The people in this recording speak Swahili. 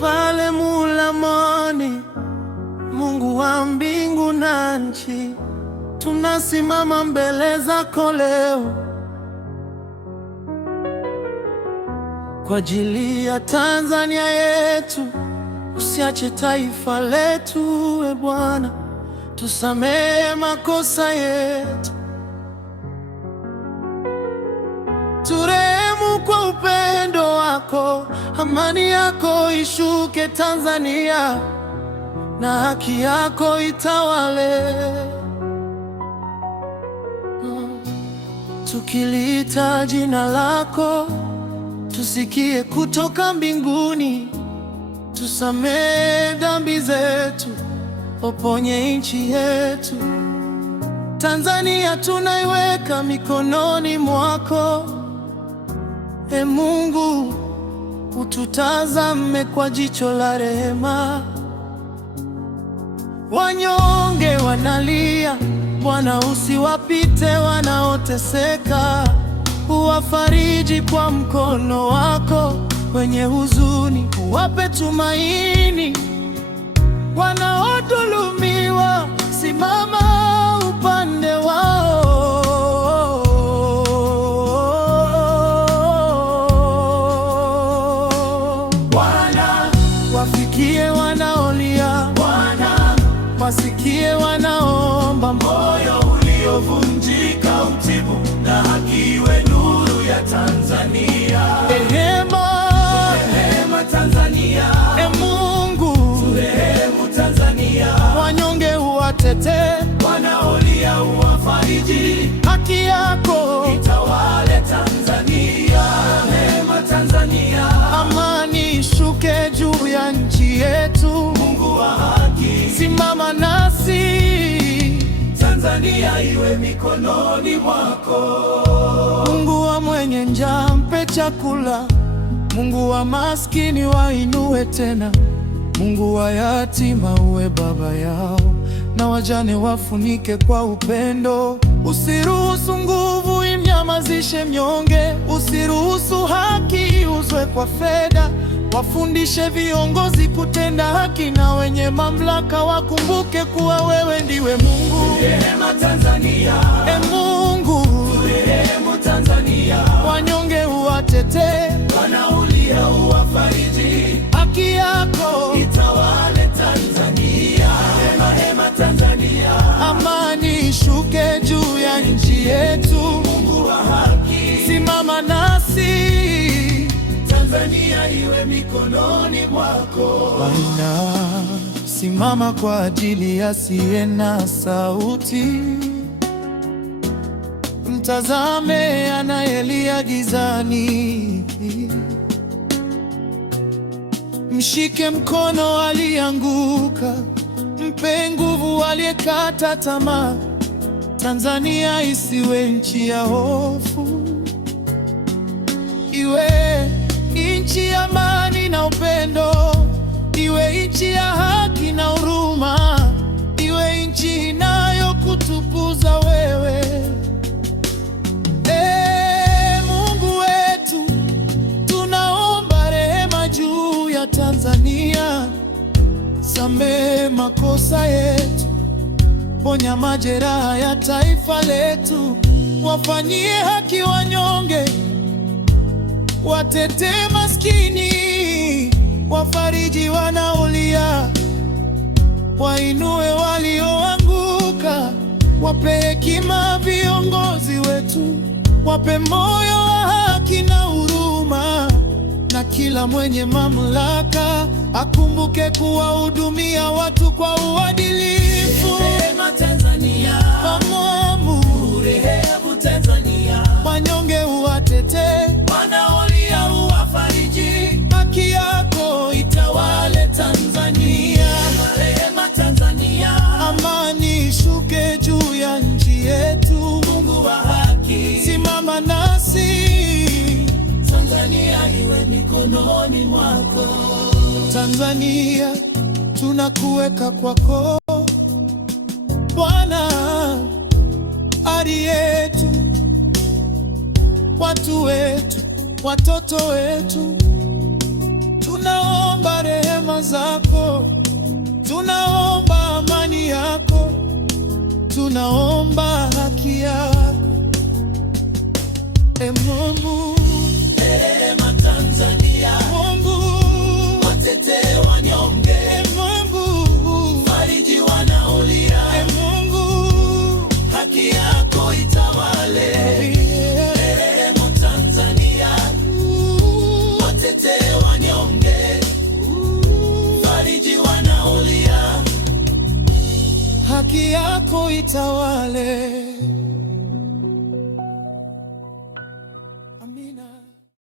Vale Mulamani, Mungu wa mbingu na nchi, tunasimama mbele zako leo kwa ajili ya Tanzania yetu. Usiache taifa letu, e Bwana, tusamehe makosa yetu, turehemu kwa upendo wako. Amani yako ishuke Tanzania, na haki yako itawale. Tukiliita jina lako, tusikie kutoka mbinguni. Tusamehe dhambi zetu, uponye nchi yetu. Tanzania tunaiweka mikononi mwako. E Mungu, ututazame kwa jicho la rehema. Wanyonge wanalia, Bwana, usiwapite wanaoteseka. Uwafariji kwa mkono wako, wenye huzuni uwape tumaini. Wanaodhulumiwa, simama upande wao. Bwana, wafikie wanaolia. Bwana, wasikie wanaomba. Moyo uliovunjika utibu, na haki iwe nuru ya Tanzania. Rehema Tanzania, e Mungu, turehemu Tanzania. Wanyonge uwatetee, wanaolia uwafariji. haki yako itawale Tanzania. Rehema Tanzania, amani ishuke juu ya nchi yetu. Mungu wa haki, simama nasi. Tanzania iwe mikononi mwako. Mungu wa mwenye njaa mpe chakula. Mungu wa maskini wainue tena. Mungu wa yatima uwe baba yao, na wajane wafunike kwa upendo. Usiruhusu nguvu imnyamazishe mnyonge. Usiruhusu haki iuzwe kwa fedha. Wafundishe viongozi kutenda haki, na wenye mamlaka wakumbuke kuwa wewe ndiwe Mungu. Rehema Tanzania, E Mungu, rehemu Tanzania. wanyonge uwatetee, wanaolia uwafariji. haki yako itawale Tanzania. Rehema Tanzania, amani ishuke juu ya nchi yetu. Mungu wa haki, simama nasi. Tanzania iwe mikononi mwako. Bwana, simama kwa ajili ya asiye na sauti. Mtazame anayelia gizani. Mshike mkono aliyeanguka, mpe nguvu aliyekata tamaa. Tanzania isiwe nchi ya hofu, iwe nchi ya amani na upendo. Iwe nchi ya haki na huruma. Iwe nchi inayokutukuza wewe. Mungu wetu, tunaomba rehema juu ya Tanzania. Samehe makosa yetu, ponya majeraha ya taifa letu. Wafanyie haki wanyonge, watetee maskini, wafariji wanaolia, wainue walioanguka. Wape hekima viongozi wetu, wape moyo wa haki na huruma. Na kila mwenye mamlaka akumbuke kuwahudumia watu kwa uadilifu. Rehema Tanzania, Mungu, rehemu Tanzania. wanyonge uwatetee, wanaolia uwafariji. haki yako itawale Tanzania. Rehema Tanzania, amani ishuke juu ya nchi yetu. Mungu wa haki, simama nasi. Tanzania iwe mikononi mwako. Tanzania tunakuweka kwako Bwana, ardhi yetu, watu wetu, watoto wetu, tunaomba rehema. zako, tunaomba amani yako, tunaomba haki yako. Mungu, rehema Tanzania, Mungu, watetee wanyonge, Mungu, fariji wanaolia, Mungu, haki yako itawale. Rehema Tanzania, watetee wanyonge, fariji wanaolia, haki yako itawale.